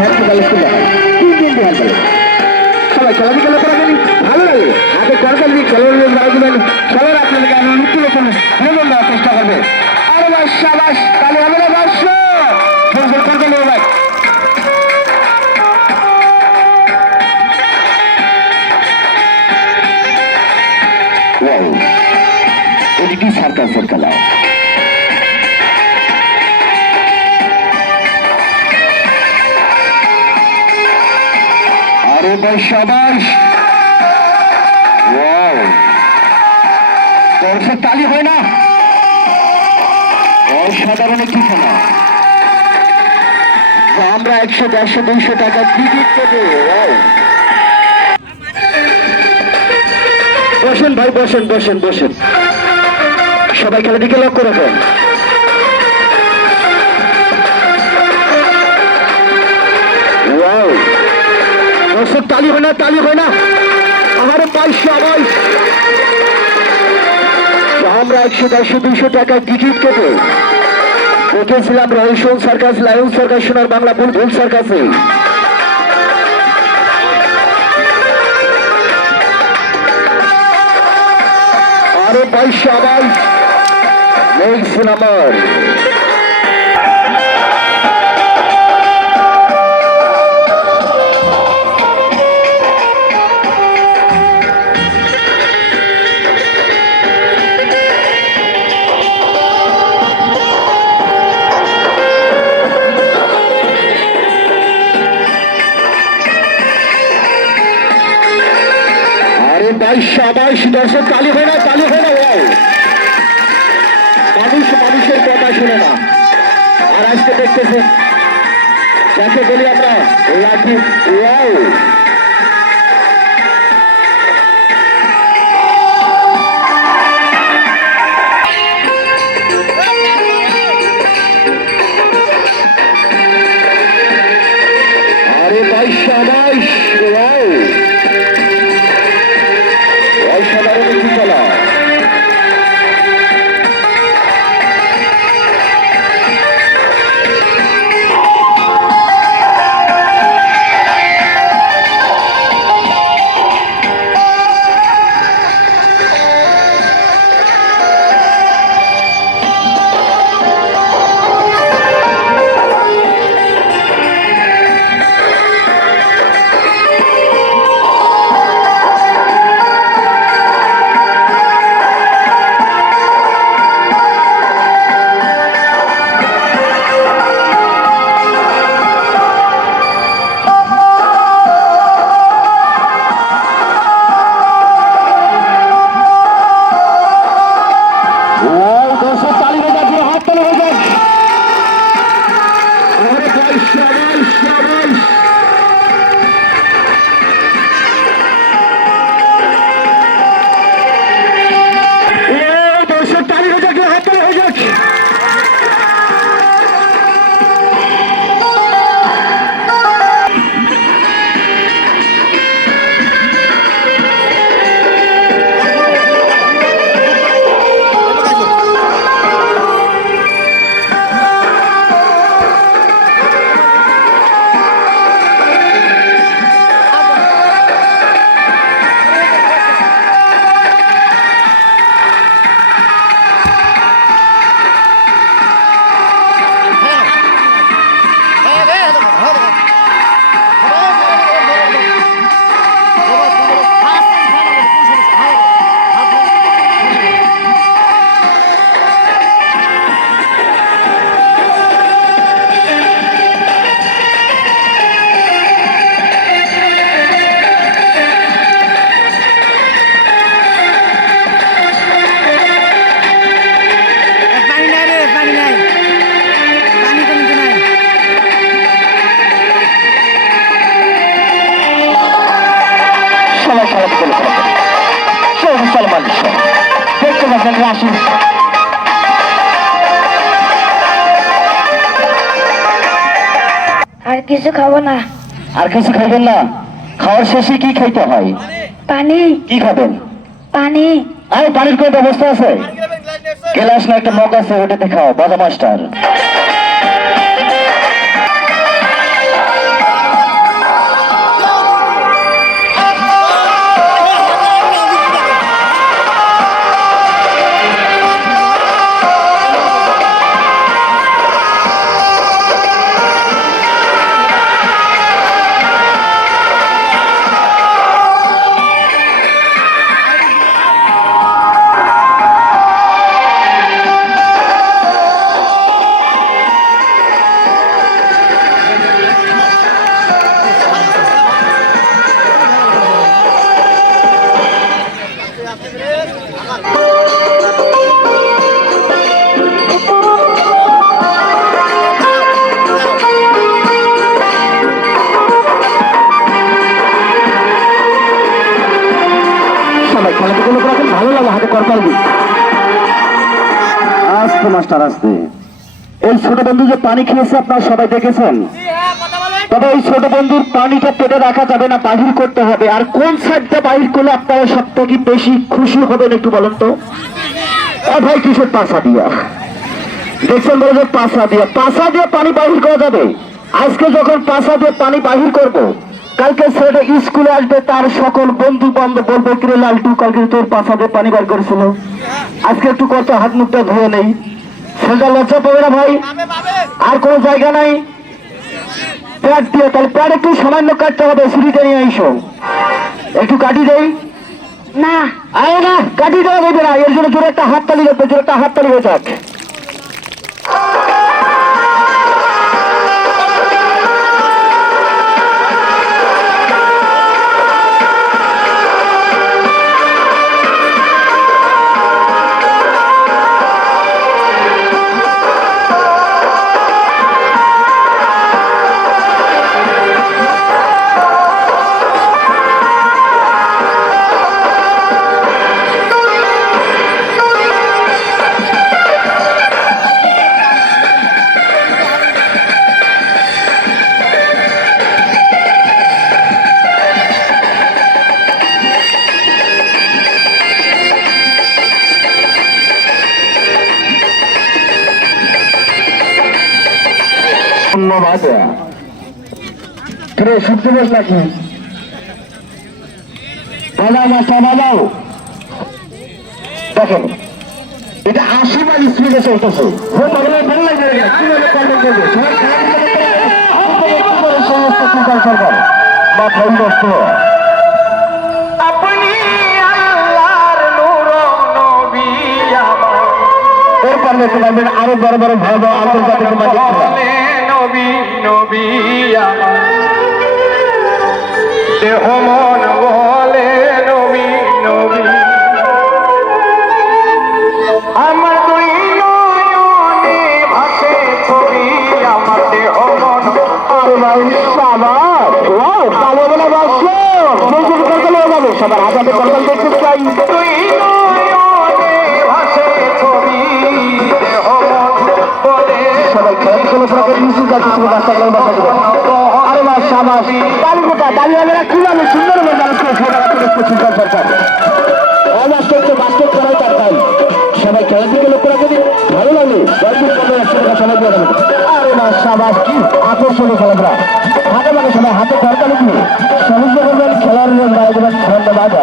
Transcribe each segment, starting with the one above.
Hand balance করলে হয়, 3 hand balance. সবাই খেলা বিকেলে করে গেলি ভালো লাগে, হাতে করবেন দিয়ে খেলোয়াড় দিবেন, খেলোয়াড় আপনাদেরকে আমি মুক্তি রেখে বিনোদন দেওয়ার চেষ্টা করবে। আরে ভাই সাবাস, তাহলে হবে না বাস করবেন ভাই। এটি সার্কাসের খেলা। আরে ভাই সাবাস, দর্শক তালি হয় না, অসাধারণ একটি খেলা। আমরা 100, 150, 200 টাকা টিকিট দেবো। বসেন ভাই, বসেন বসেন বসেন, সবাই খেলার দিকে লক্ষ্য রাখেন। দর্শক তালি হয় না, তালি হয় না, আমার 522। আমরা 100, 150, 200 টাকা টিকিট কেটে দেখেছিলাম রহস্য সার্কাস, লায়ন সার্কাস, সোনার বাংলা বুলবুল সার্কাসে। আরো 22 নেক্সট নাম্বার। সাবাস, দর্শক তালি হয় না, তালি হয় না। মানুষ মানুষের কথা শুনে না। আর আজকে দেখতেছেন যাকে বলি আমরা লাঠি। আরে ভাই সাবাস, অসাধারণ একটি খেলা। আর কিছু খাবো না। আর কিছু খাবেন না? খাওয়ার শেষে কি খাইতে হয়? পানি। কি খাবেন? পানি। আরে পানির কোন ব্যবস্থা আছে? গ্লাস না একটা মগ আছে, ওটাতে খাও, বাজা মাস্টার। পারবি। আস্তে মাস্টার আস্তে। এই ছোট বন্ধু যে পানি খেয়েছে আপনারা সবাই দেখেছেন, তবে এই ছোট বন্ধুর পানিটা পেটে রাখা যাবে না, বাহির করতে হবে। আর কোন সাইডটা বাহির করলে আপনারা সব থেকে বেশি খুশি হবেন একটু বলেন তো। ভাই কিসের পাশা দিয়া দেখছেন, বলে যে পাশা দিয়ে পানি বাহির করা যাবে। আজকে যখন পাশা দিয়ে পানি বাহির করব, কালকে ছেলেটা স্কুলে আসবে, তার সকল বন্ধু বান্ধব বলবে কিরে লালটু কালকে তোর পাশা দিয়ে পানি বার করেছিল, আজকে একটু কত হাত মুখটা ধুয়ে নেই। সেটা লজ্জা পাবে না ভাই? আর কোনো জায়গা নাই প্যাড দিয়ে, তাহলে প্যাড একটু সামান্য কাটতে হবে। ছুরিটা নিয়ে আইসো, একটু কাটি দেই না। আয় না, কাটি দেওয়া দেবে না। এর জন্য জোরে একটা হাততালি দেবে, জোরে একটা হাততালি হয়ে যাক। ধন্যবাদ। শুনতে বেশ নাকি বাজাও মাস্টার বাজাও। দেখেন এটা 80 মাইল স্পিডে চলতেছে। সরকার বা ফোন দোস্ত এর কারণে তোমাদের আরো বড় বড় ভয়াবহ আন্তর্জাতিক দেহ মন বলে নবী নবী, আমার দুই নয়নে ভাসে ছবি, আমার দেহ মন সবার হাজাতে কলকাতা দেখতে চাই। দুই নয়নে ভাসে ছবি, দেহ মন বলে সবাই খেলাধুলা করে নিচে যাচ্ছে, তুমি রাস্তা করে বাসা দেবেন। আরে মা সাবাস, তালি কোটা তালি হবে না, কিভাবে সুন্দর হবে মানুষ চিন্তা সরকার অবাস্তব তো বাস্তব করাই তার তাই। সবাই খেলাধুলা লক্ষ্য রাখে দিন, ভালো লাগে গল্পের পরে 100 টাকা সবাই দিয়ে দেবেন। আরে মা সাবাস, কি আকর্ষণীয় খেলাধুলা, হাতে মানে সবাই হাতে সরকার কি সাহায্য করবেন, খেলার বাইরে দেবেন ধন্যবাদ।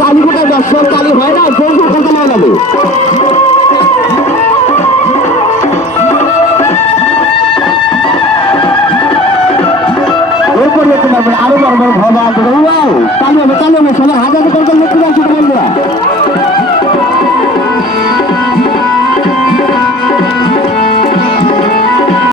কালী কোথায় দর্শক কালী হয় না, ফোন করতে না লাগে। আরো বড় বড় ভবা কালী হবে সবার হাজার করতে